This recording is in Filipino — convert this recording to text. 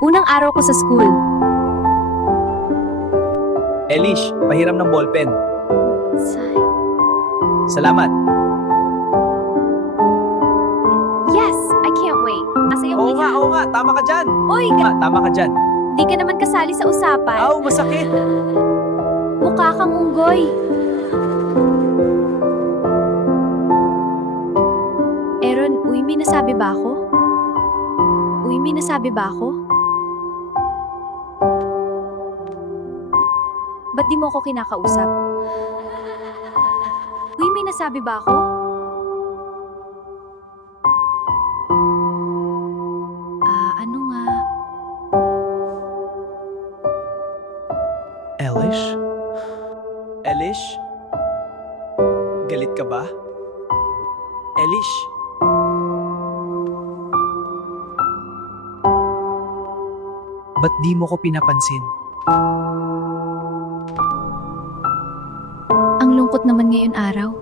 Unang araw ko sa school. Elish, pahiram ng ballpen. Say, Salamat. yes! I can't wait. Masaya ko Oo nga, tama ka dyan. Uy, Tama ka dyan. di ka naman kasali sa usapan. Aw, masakit. Mukha kang unggoy. Aaron, uy, may nasabi ba ako? Uy, may nasabi ba ako? Ba't di mo ako kinakausap? Uy, may nasabi ba ako? Ano nga? Elish? Elish? Galit ka ba? Elish? Ba't di mo ko pinapansin? Ang lungkot naman ngayon araw.